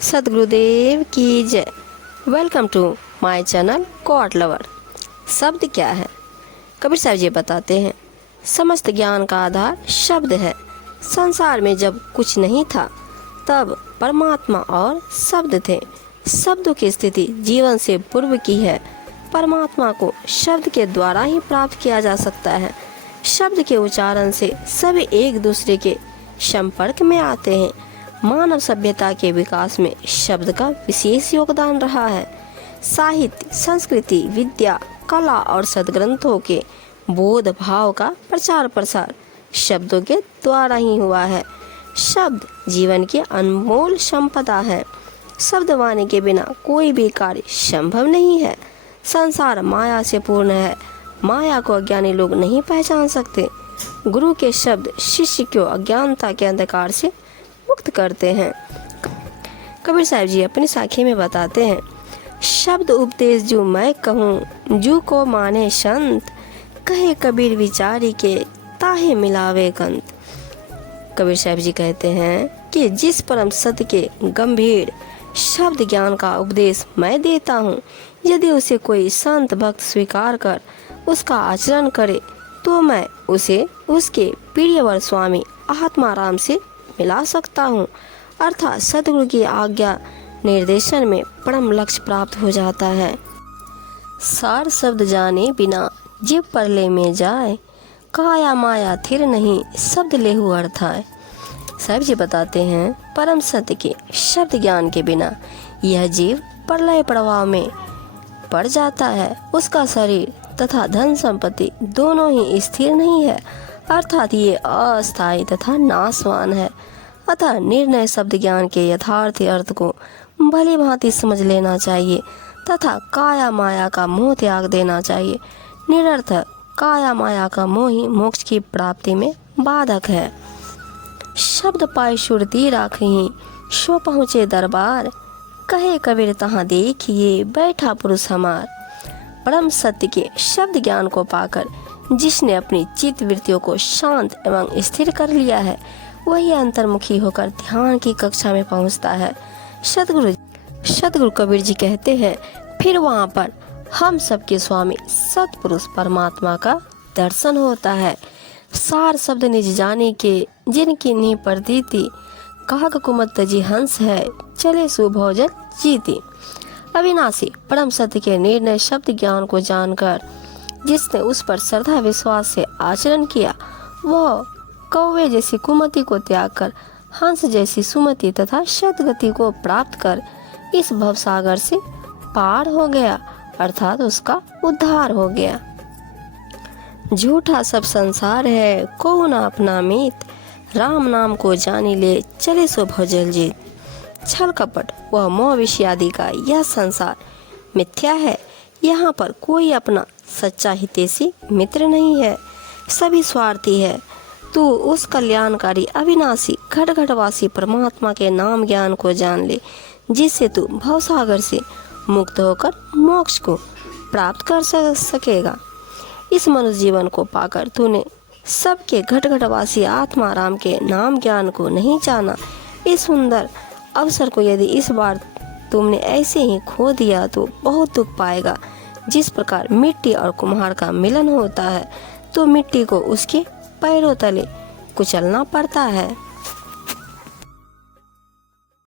सद्गुरुदेव की जय। Welcome to my channel god lover. शब्द क्या है? कबीर साहब जी बताते हैं, समस्त ज्ञान का आधार शब्द है। संसार में जब कुछ नहीं था तब परमात्मा और शब्द थे। शब्दों की स्थिति जीवन से पूर्व की है। परमात्मा को शब्द के द्वारा ही प्राप्त किया जा सकता है। शब्द के उच्चारण से सभी एक दूसरे के संपर्क में आते हैं। मानव सभ्यता के विकास में शब्द का विशेष योगदान रहा है। साहित्य, संस्कृति, विद्या, कला और सद्ग्रंथों के बोध भाव का प्रचार प्रसार शब्दों के द्वारा ही हुआ है। शब्द जीवन की अनमोल संपदा है। शब्द वाणी के बिना कोई भी कार्य संभव नहीं है। संसार माया से पूर्ण है। माया को अज्ञानी लोग नहीं पहचान सकते। गुरु के शब्द शिष्य को अज्ञानता के अंधकार से मुक्त करते हैं। कबीर साहब जी अपनी साखी में बताते हैं, शब्द उपदेश जो मैं कहूँ, जू को माने संत, कहे कबीर विचारी के ताहे मिलावे कंत। कबीर साहब जी कहते हैं कि जिस परम सत्य के गंभीर शब्द ज्ञान का उपदेश मैं देता हूँ, यदि उसे कोई संत भक्त स्वीकार कर उसका आचरण करे तो मैं उसे उसके प्रियवर स्वामी आत्माराम से मिला सकता हूँ। अर्थात सतगुरु की आज्ञा निर्देशन में परम लक्ष्य प्राप्त हो जाता है। सार शब्द जाने बिना जीव परले में जाए, काया माया थिर नहीं शब्द लेहु अर्थाय। साहब जी बताते हैं, परम सत्य के शब्द ज्ञान के बिना यह जीव प्रलय प्रवाह में पड़ जाता है। उसका शरीर तथा धन संपत्ति दोनों ही स्थिर नहीं है, अर्थात ये अस्थायी तथा नाशवान है। अतः निर्णय शब्द ज्ञान के यथार्थ अर्थ को भली भांति समझ लेना चाहिए तथा काया माया का मोह त्याग देना चाहिए। निरर्थक काया माया का मोह ही मोक्ष की प्राप्ति में बाधक है। शब्द पाए सुरती राखही, सो पहुँचे दरबार, कहे कबीर तहाँ देखिए बैठा पुरुष हमार। परम सत्य के शब्द ज्ञान को पाकर जिसने अपनी चित्त वृत्तियों को शांत एवं स्थिर कर लिया है, वही अंतर्मुखी होकर ध्यान की कक्षा में पहुंचता है। सतगुरु कबीर जी कहते हैं, फिर वहां पर हम सबके स्वामी सतपुरुष परमात्मा का दर्शन होता है। सार शब्द निज जाने के, जिनकी नी प्रतीति, काग कुमत तजी हंस है, चले सुभोजन जीती। अविनाशी परम सत्य के निर्णय शब्द ज्ञान को जानकर जिसने उस पर श्रद्धा विश्वास से आचरण किया, वह कौवे जैसी कुमति को त्याग कर हंस जैसी सुमति तथा सद्गति को प्राप्त कर इस भवसागर से पार हो गया, अर्थात उसका उद्धार हो गया। झूठा सब संसार है, को न अपना मीत, राम नाम को जानी ले, चले सो भजल जीत। छल कपट वह मोह विषयादि का यह संसार मिथ्या है। यहाँ पर कोई अपना सच्चा हितैषी मित्र नहीं है, सभी स्वार्थी है। तू उस कल्याणकारी अविनाशी घटघटवासी परमात्मा के नाम ज्ञान को जान ले, जिससे तू भवसागर से मुक्त होकर मोक्ष को प्राप्त कर सकेगा। इस मनुष्य जीवन को पाकर तूने सबके घटघटवासी आत्माराम के नाम ज्ञान को नहीं जाना। इस सुंदर अवसर को यदि इस बार तुमने ऐसे ही खो दिया तो बहुत दुख पाएगा। जिस प्रकार मिट्टी और कुम्हार का मिलन होता है तो मिट्टी को उसके पैरों तले कुचलना पड़ता है।